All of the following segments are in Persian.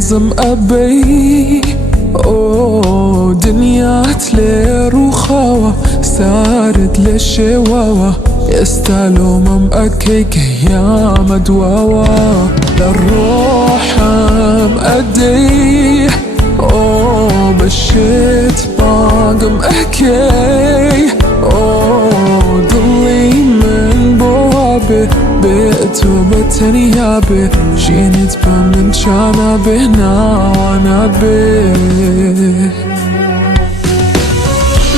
بيزم أبي دنيات لير وخاوة سارت للشواوة يستالو مأكيك يا مدواوة للروح مأدي بالشيت باقم أكي ضلي من بوابه بيت وبتنيابه جينت بمن شانا بهنا وانا به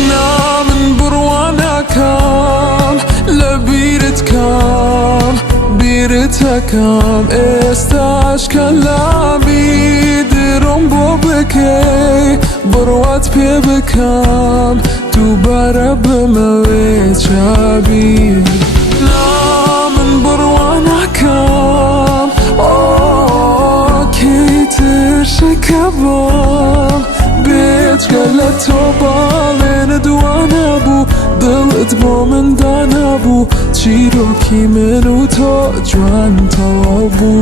نامن بروانا كام لبيرت كام بيرتها كام استاش كلامي درم بوبكي بروات بي بكام دوباره بمويت شابي نامن بروانا كام كي ترشكبام بيت قلت بالين دوانا بو دلت بو من دانا بو چیروکی منو تو جوان تو بو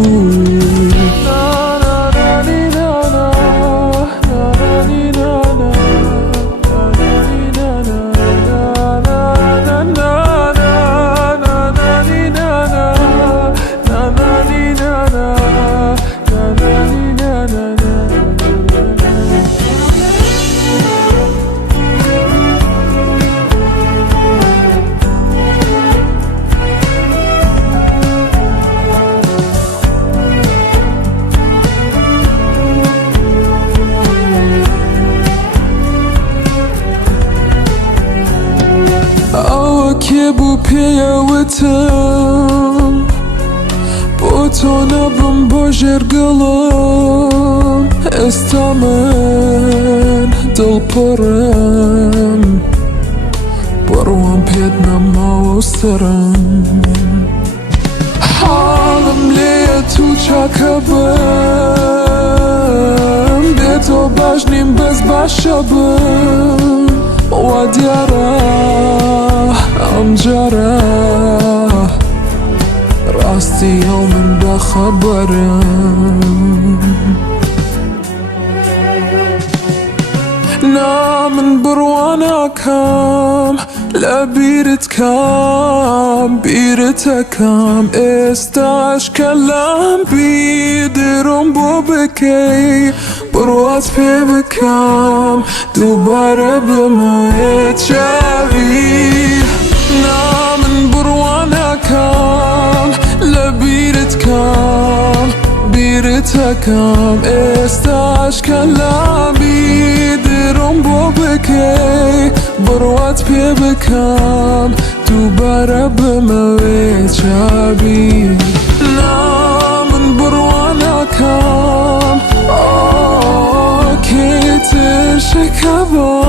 که بو پیوتم بو تو نبم با جرگلم استامن دل پرم بروم پید نما سرم حالم لیه تو چاکبم بیتو بجنیم بز بشبم وديارة أمجرة راستي يوم بخبر نامن بروانا كام لا بيرت كام بيرتا كام استاش كلام بيدرم بوبكي بروات بي بكام دوباره بمويت شابي نامن بروانا كام لا بيرت كام بيرتا كام استاش كلام بيدرم بوبكي بروات بي بكام دوباره بمويت شابي نامن بروانا كام كي ترشكبا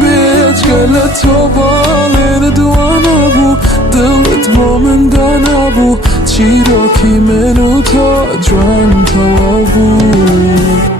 بيت قلت بالين دوانا بو دلت بو من دانا بو چیروکی منو تو جوان تو بو